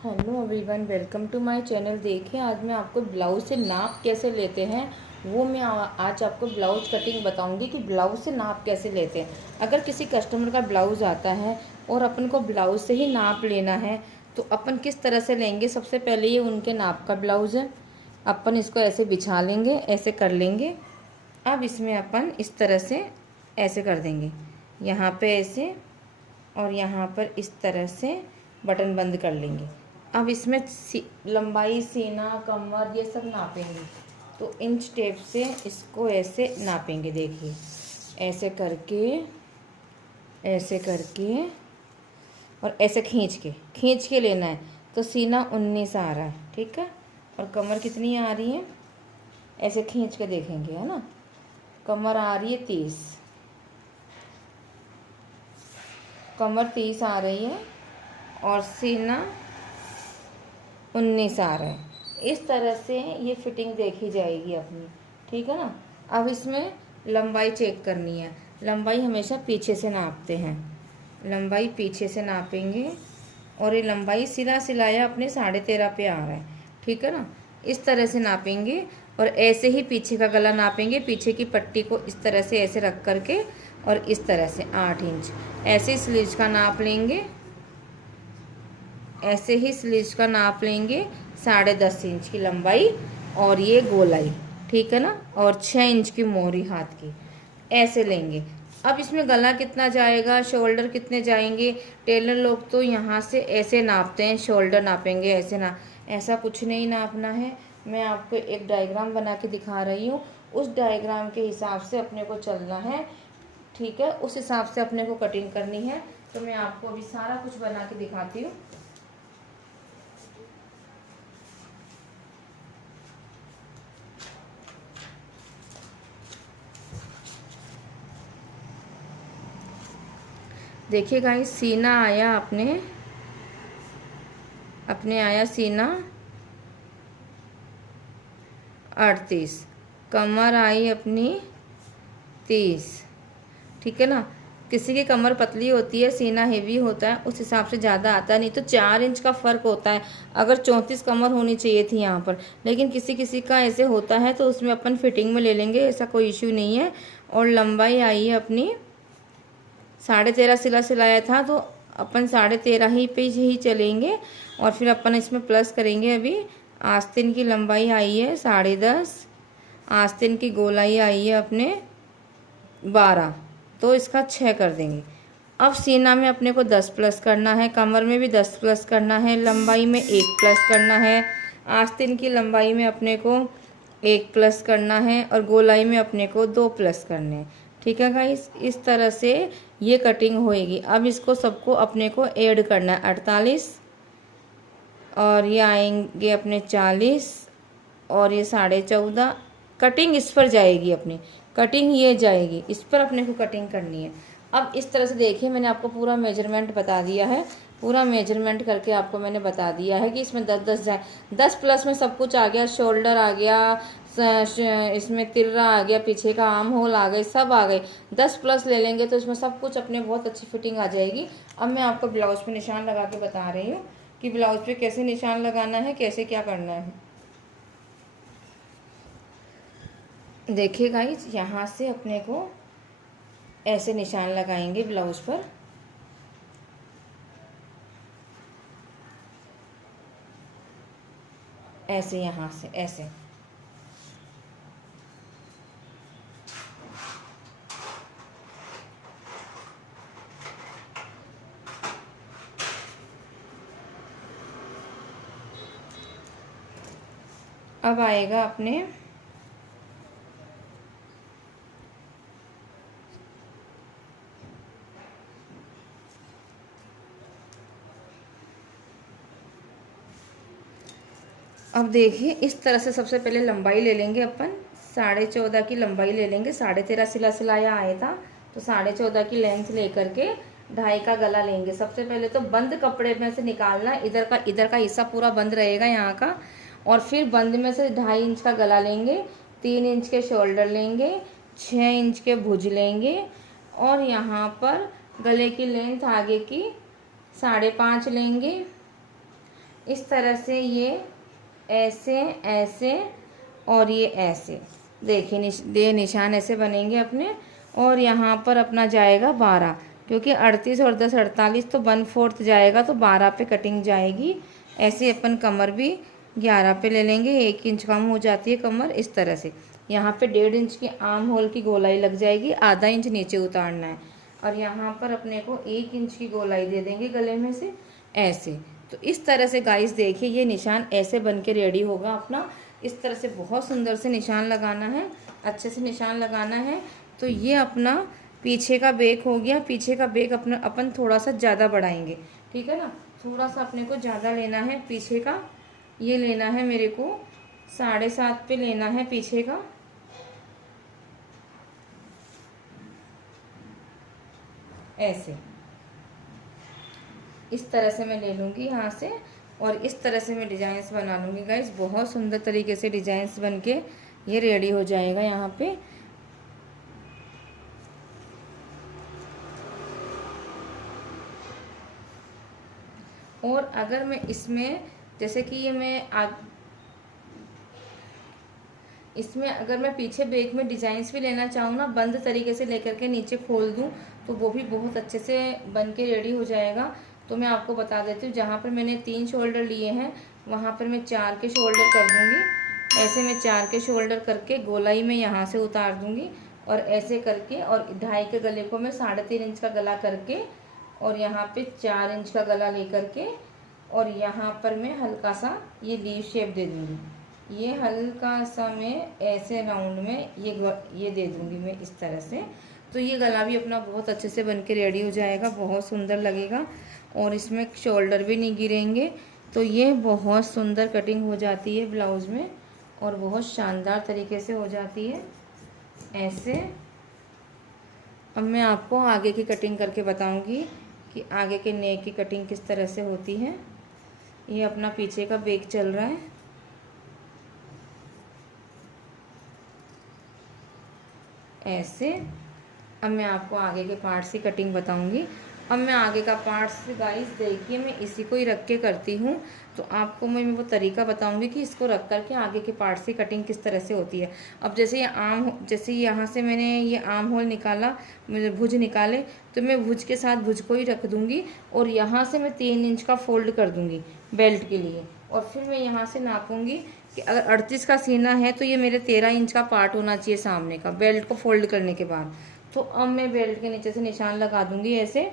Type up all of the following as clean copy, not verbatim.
Hello everyone, welcome to my channel. देखिए, आज मैं आपको ब्लाउज से नाप कैसे लेते हैं वो मैं आज आपको ब्लाउज कटिंग बताऊंगी कि ब्लाउज से नाप कैसे लेते हैं। अगर किसी कस्टमर का ब्लाउज आता है और अपन को ब्लाउज से ही नाप लेना है तो अपन किस तरह से लेंगे। सबसे पहले ये उनके नाप का ब्लाउज है, अपन इसको ऐसे बिछा लेंगे, ऐसे कर लेंगे। अब इसमें अपन इस तरह से ऐसे कर देंगे, यहाँ पे ऐसे और यहाँ पर इस तरह से बटन बंद कर लेंगे। अब इसमें लंबाई, सीना, कमर ये सब नापेंगे। तो इंच टेप से इसको ऐसे नापेंगे। देखिए, ऐसे करके, ऐसे करके और ऐसे खींच के लेना है। तो सीना 19 आ रहा है, ठीक है। और कमर कितनी आ रही है, ऐसे खींच के देखेंगे, है ना। कमर आ रही है 30, कमर 30 आ रही है और सीना 19 आ रहा है। इस तरह से ये फिटिंग देखी जाएगी अपनी, ठीक है ना। अब इसमें लंबाई चेक करनी है। लंबाई हमेशा पीछे से नापते हैं, लंबाई पीछे से नापेंगे। और ये लंबाई सिला सिलाया अपने 13.5 पे आ रहा है, ठीक है ना। इस तरह से नापेंगे और ऐसे ही पीछे का गला नापेंगे। पीछे की पट्टी को इस तरह से ऐसे रख करके और इस तरह से 8 इंच ऐसे स्लीव्स का नाप लेंगे। ऐसे ही स्लीव्स का नाप लेंगे, 10.5 इंच की लंबाई और ये गोलाई, ठीक है ना। और 6 इंच की मोहरी हाथ की ऐसे लेंगे। अब इसमें गला कितना जाएगा, शोल्डर कितने जाएंगे। टेलर लोग तो यहाँ से ऐसे नापते हैं, शोल्डर नापेंगे ऐसे ना, ऐसा कुछ नहीं नापना है। मैं आपको एक डायग्राम बना के दिखा रही हूँ, उस डायग्राम के हिसाब से अपने को चलना है, ठीक है। उस हिसाब से अपने को कटिंग करनी है। तो मैं आपको अभी सारा कुछ बना के दिखाती हूँ। देखिए गाइस, सीना आया अपने आया सीना 38, कमर आई अपनी 30, ठीक है ना। किसी की कमर पतली होती है, सीना हेवी होता है, उस हिसाब से ज़्यादा आता है। नहीं तो 4 इंच का फ़र्क होता है। अगर 34 कमर होनी चाहिए थी यहाँ पर, लेकिन किसी किसी का ऐसे होता है तो उसमें अपन फिटिंग में ले लेंगे, ऐसा कोई इश्यू नहीं है। और लंबाई आई है अपनी 13.5 सिला सिलाया था, तो अपन 13.5 ही पे ही चलेंगे। और फिर अपन इसमें प्लस करेंगे। अभी आस्तीन की लंबाई आई है 10.5, आस्तीन की गोलाई आई है अपने 12, तो इसका 6 कर देंगे। अब सीना में अपने को 10 प्लस करना है, कमर में भी 10 प्लस करना है, लंबाई में 1 प्लस करना है, आस्तीन की लंबाई में अपने को 1 प्लस करना है और गोलाई में अपने को 2 प्लस करने हैं, ठीक है गाइस। इस तरह से ये कटिंग होएगी। अब इसको सबको अपने को ऐड करना है, 48 और ये आएंगे अपने 40 और ये 14.5। कटिंग इस पर जाएगी, अपनी कटिंग ये जाएगी, इस पर अपने को कटिंग करनी है। अब इस तरह से देखिए, मैंने आपको पूरा मेजरमेंट बता दिया है, पूरा मेजरमेंट करके आपको मैंने बता दिया है कि इसमें 10-10 जाए। 10 प्लस में सब कुछ आ गया, शोल्डर आ गया, इसमें तिर्रा आ गया, पीछे का आर्म होल आ गए, सब आ गए। 10 प्लस ले लेंगे तो इसमें सब कुछ अपने बहुत अच्छी फिटिंग आ जाएगी। अब मैं आपको ब्लाउज पे निशान लगा के बता रही हूँ कि ब्लाउज पे कैसे निशान लगाना है, कैसे क्या करना है। देखिए गाइस, यहाँ से अपने को ऐसे निशान लगाएंगे ब्लाउज पर, ऐसे, यहाँ से ऐसे। अब आएगा अपने अब देखिए, इस तरह से सबसे पहले लंबाई ले लेंगे अपन, 14.5 की लंबाई ले लेंगे। 13.5 सिला सिलाया आया था, तो 14.5 की लेंथ लेकर के 2.5 का गला लेंगे। सबसे पहले तो बंद कपड़े में से निकालना, इधर का हिस्सा पूरा बंद रहेगा यहाँ का। और फिर बंद में से 2.5 इंच का गला लेंगे, 3 इंच के शोल्डर लेंगे, 6 इंच के भुज लेंगे और यहाँ पर गले की लेंथ आगे की 5.5 लेंगे। इस तरह से ये ऐसे ऐसे और ये ऐसे, देखिए ये निशान ऐसे बनेंगे अपने। और यहाँ पर अपना जाएगा 12, क्योंकि 38 और 10 48, तो 1/4 जाएगा, तो 12 पे कटिंग जाएगी। ऐसे अपन कमर भी 11 पे ले लेंगे, 1 इंच कम हो जाती है कमर इस तरह से। यहाँ पे 1.5 इंच की आर्म होल की गोलाई लग जाएगी, आधा इंच नीचे उतारना है। और यहाँ पर अपने को 1 इंच की गोलाई दे देंगे गले में से ऐसे। तो इस तरह से गाइस देखिए ये निशान ऐसे बन के रेडी होगा अपना। इस तरह से बहुत सुंदर से निशान लगाना है, अच्छे से निशान लगाना है। तो ये अपना पीछे का बेक हो गया। पीछे का बेक अपना अपन थोड़ा सा ज़्यादा बढ़ाएंगे, ठीक है ना। थोड़ा सा अपने को ज़्यादा लेना है पीछे का। ये लेना है मेरे को 7.5 पे लेना है पीछे का। ऐसे इस तरह से मैं ले लूँगी यहाँ से, और इस तरह से मैं डिजाइन्स बना लूँगी गाइस। बहुत सुंदर तरीके से डिजाइन्स बन के ये रेडी हो जाएगा यहाँ पे। और अगर मैं इसमें जैसे कि ये इसमें अगर मैं पीछे बेक में डिजाइन्स भी लेना चाहूँ ना, बंद तरीके से लेकर के नीचे खोल दूँ, तो वो भी बहुत अच्छे से बन के रेडी हो जाएगा। तो मैं आपको बता देती हूँ, जहाँ पर मैंने 3 शोल्डर लिए हैं वहाँ पर मैं 4 के शोल्डर कर दूँगी। ऐसे मैं 4 के शोल्डर करके गोलाई में यहाँ से उतार दूँगी, और ऐसे करके, और 2.5 के गले को मैं 3.5 इंच का गला करके, और यहाँ पे 4 इंच का गला लेकर के, और यहाँ पर मैं हल्का सा ये लीव शेप दे दूँगी। ये हल्का सा मैं ऐसे राउंड में ये दे दूँगी मैं इस तरह से। तो ये गला भी अपना बहुत अच्छे से बन के रेडी हो जाएगा, बहुत सुंदर लगेगा, और इसमें शोल्डर भी नहीं गिरेंगे। तो ये बहुत सुंदर कटिंग हो जाती है ब्लाउज़ में, और बहुत शानदार तरीके से हो जाती है ऐसे। अब मैं आपको आगे की कटिंग करके बताऊंगी कि आगे के नेक की कटिंग किस तरह से होती है। ये अपना पीछे का बेक चल रहा है ऐसे। अब मैं आपको आगे के पार्ट्स की कटिंग बताऊंगी। अब मैं आगे का पार्ट्स गाइस देखिए, मैं इसी को ही रख के करती हूँ, तो आपको मैं वो तरीका बताऊंगी कि इसको रख करके आगे के पार्ट्स की कटिंग किस तरह से होती है। अब जैसे यहाँ से मैंने ये आर्म होल निकाला, मुझे भुज निकाले, तो मैं भुज के साथ भुज को ही रख दूँगी, और यहाँ से मैं 3 इंच का फोल्ड कर दूँगी बेल्ट के लिए। और फिर मैं यहाँ से नापूँगी कि अगर 38 का सीना है तो ये मेरे 13 इंच का पार्ट होना चाहिए सामने का, बेल्ट को फोल्ड करने के बाद। तो अब मैं बेल्ट के नीचे से निशान लगा दूँगी ऐसे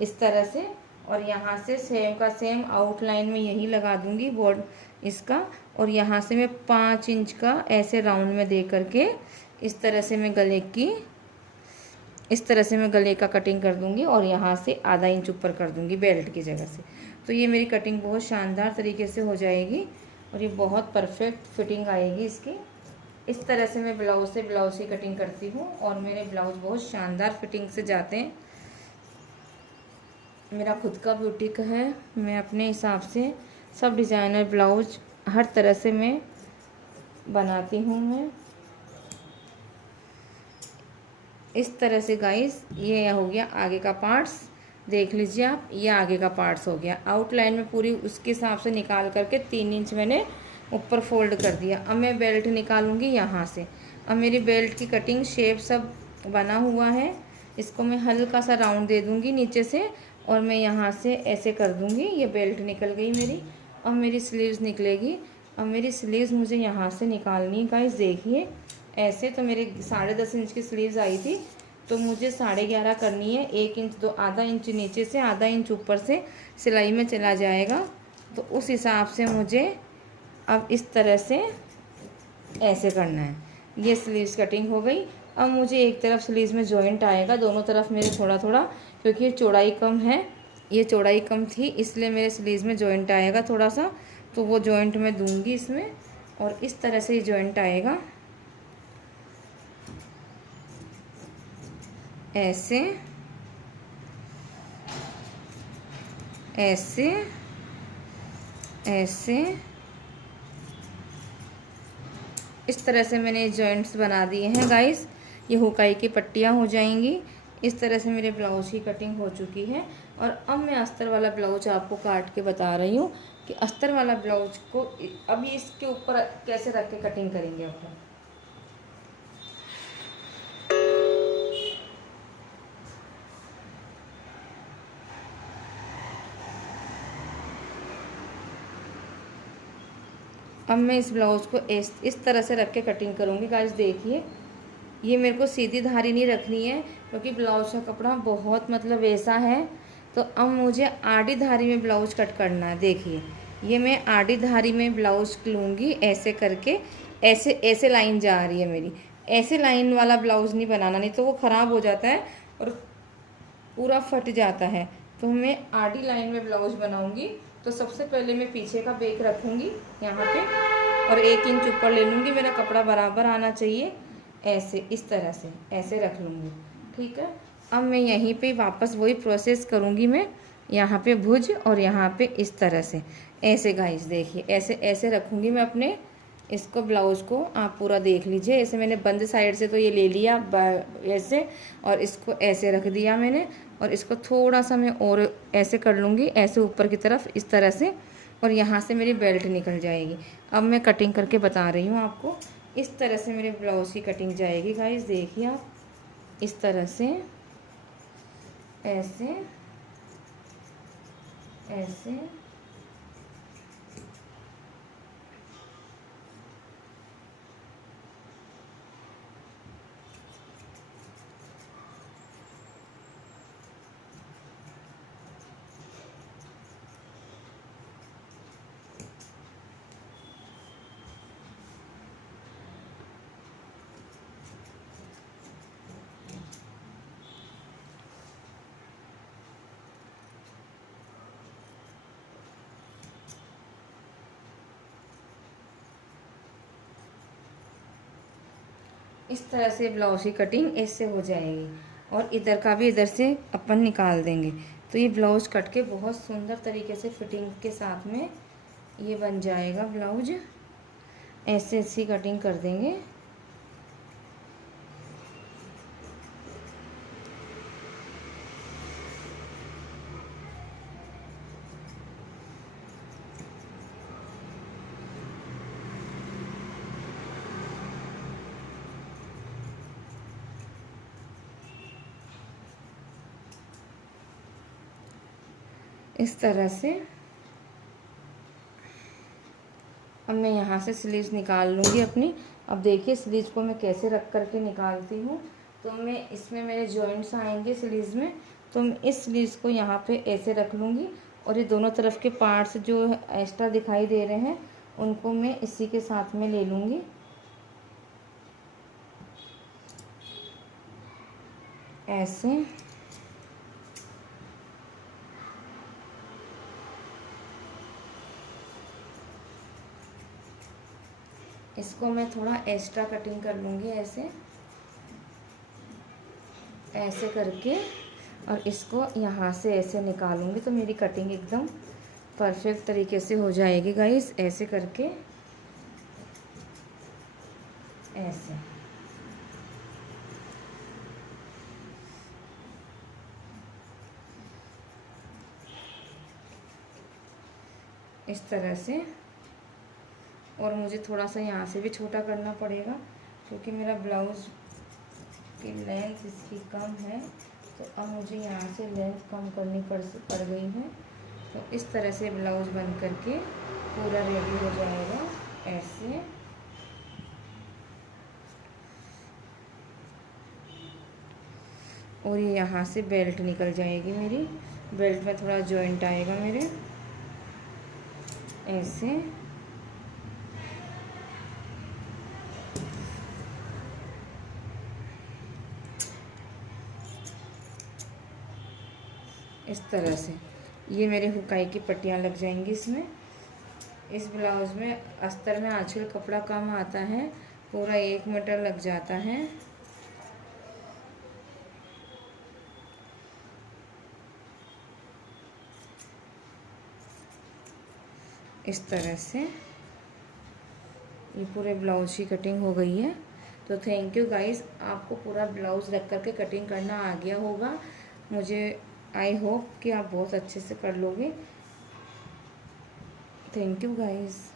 इस तरह से, और यहाँ से सेम का सेम आउटलाइन में यही लगा दूँगी बोर्ड इसका। और यहाँ से मैं 5 इंच का ऐसे राउंड में दे करके इस तरह से मैं गले का कटिंग कर दूँगी, और यहाँ से आधा इंच ऊपर कर दूँगी बेल्ट की जगह से। तो ये मेरी कटिंग बहुत शानदार तरीके से हो जाएगी, और ये बहुत परफेक्ट फिटिंग आएगी इसकी। इस तरह से मैं ब्लाउज की कटिंग करती हूँ, और मेरे ब्लाउज बहुत शानदार फिटिंग से जाते हैं। मेरा खुद का बुटीक है, मैं अपने हिसाब से सब डिज़ाइनर ब्लाउज हर तरह से मैं बनाती हूँ। मैं इस तरह से गाइस ये हो गया आगे का पार्ट्स, देख लीजिए आप, ये आगे का पार्ट्स हो गया। आउटलाइन में पूरी उसके हिसाब से निकाल करके 3 इंच मैंने ऊपर फोल्ड कर दिया। अब मैं बेल्ट निकालूंगी यहाँ से। अब मेरी बेल्ट की कटिंग शेप सब बना हुआ है, इसको मैं हल्का सा राउंड दे दूँगी नीचे से, और मैं यहाँ से ऐसे कर दूँगी। ये बेल्ट निकल गई मेरी। अब मेरी स्लीव्स निकलेगी। अब मेरी स्लीव्स मुझे यहाँ से निकालनी है गाइस, देखिए ऐसे। तो मेरे 10.5 इंच की स्लीव्स आई थी, तो मुझे 11.5 करनी है। 1 इंच आधा इंच नीचे से, आधा इंच ऊपर से सिलाई में चला जाएगा। तो उस हिसाब से मुझे अब इस तरह से ऐसे करना है। ये स्लीव्स कटिंग हो गई। अब मुझे एक तरफ स्लीव्स में जॉइंट आएगा, दोनों तरफ मेरे थोड़ा थोड़ा, क्योंकि ये चौड़ाई कम है, ये चौड़ाई कम थी, इसलिए मेरे स्लीव्स में जॉइंट आएगा थोड़ा सा। तो वो जॉइंट मैं दूंगी इसमें, और इस तरह से ये जॉइंट आएगा ऐसे ऐसे ऐसे। इस तरह से मैंने जॉइंट्स बना दिए हैं गाइस। ये हुकाई की पट्टियाँ हो जाएंगी। इस तरह से मेरे ब्लाउज की कटिंग हो चुकी है। और अब मैं अस्तर वाला ब्लाउज आपको काट के बता रही हूँ कि अस्तर वाला ब्लाउज को अभी इसके ऊपर कैसे रख के कटिंग करेंगे अपन। अब मैं इस ब्लाउज को इस तरह से रख के कटिंग करूँगी गाइस। देखिए ये मेरे को सीधी धारी नहीं रखनी है क्योंकि ब्लाउज का कपड़ा बहुत मतलब वैसा है। तो अब मुझे आड़ी धारी में ब्लाउज कट करना है। देखिए ये मैं आड़ी धारी में ब्लाउज लूँगी ऐसे करके, ऐसे ऐसे लाइन जा रही है मेरी। ऐसे लाइन वाला ब्लाउज नहीं बनाना, नहीं तो वो ख़राब हो जाता है और पूरा फट जाता है। तो मैं आड़ी लाइन में ब्लाउज बनाऊँगी। तो सबसे पहले मैं पीछे का बेक रखूँगी यहाँ पे और 1 इंच ऊपर ले लूँगी। मेरा कपड़ा बराबर आना चाहिए, ऐसे इस तरह से ऐसे रख लूँगी। ठीक है, अब मैं यहीं पे वापस वही प्रोसेस करूँगी। मैं यहाँ पे भुज और यहाँ पे इस तरह से ऐसे गाइस देखिए ऐसे ऐसे रखूँगी मैं अपने इसको ब्लाउज़ को। आप पूरा देख लीजिए। ऐसे मैंने बंद साइड से तो ये ले लिया ऐसे और इसको ऐसे रख दिया मैंने और इसको थोड़ा सा मैं और ऐसे कर लूँगी ऐसे ऊपर की तरफ इस तरह से और यहाँ से मेरी बेल्ट निकल जाएगी। अब मैं कटिंग करके बता रही हूँ आपको। इस तरह से मेरे ब्लाउज़ की कटिंग जाएगी गाइस। देखिए आप इस तरह से ऐसे ऐसे इस तरह से ब्लाउज की कटिंग ऐसे हो जाएगी और इधर का भी इधर से अपन निकाल देंगे। तो ये ब्लाउज कट के बहुत सुंदर तरीके से फिटिंग के साथ में ये बन जाएगा ब्लाउज। ऐसे ऐसी कटिंग कर देंगे। इस तरह से अब मैं यहाँ से स्लीव्स निकाल लूँगी अपनी। अब देखिए स्लीव्स को मैं कैसे रख करके निकालती हूँ। तो मैं इसमें मेरे जॉइंट्स आएंगे स्लीव्स में, तो मैं इस स्लीव्स को यहाँ पे ऐसे रख लूँगी और ये दोनों तरफ के पार्ट्स जो एक्स्ट्रा दिखाई दे रहे हैं उनको मैं इसी के साथ में ले लूँगी। ऐसे इसको मैं थोड़ा एक्स्ट्रा कटिंग कर लूँगी ऐसे ऐसे करके और इसको यहाँ से ऐसे निकालूंगी तो मेरी कटिंग एकदम परफेक्ट तरीके से हो जाएगी गाइस। ऐसे करके ऐसे इस तरह से। और मुझे थोड़ा सा यहाँ से भी छोटा करना पड़ेगा क्योंकि मेरा ब्लाउज़ की लेंथ इसकी कम है। तो अब मुझे यहाँ से लेंथ कम करनी पड़ गई है। तो इस तरह से ब्लाउज़ बन करके पूरा रेडी हो जाएगा ऐसे। और ये यहाँ से बेल्ट निकल जाएगी मेरी। बेल्ट में थोड़ा जॉइंट आएगा मेरे ऐसे। इस तरह से ये मेरे हुकाई की पट्टियाँ लग जाएंगी इसमें। इस ब्लाउज़ में अस्तर में आजकल कपड़ा कम आता है, पूरा 1 मीटर लग जाता है। इस तरह से ये पूरे ब्लाउज की कटिंग हो गई है। तो थैंक यू गाइस, आपको पूरा ब्लाउज़ रख करके कटिंग करना आ गया होगा। मुझे आई होप कि आप बहुत अच्छे से कर लोगे। Thank you guys.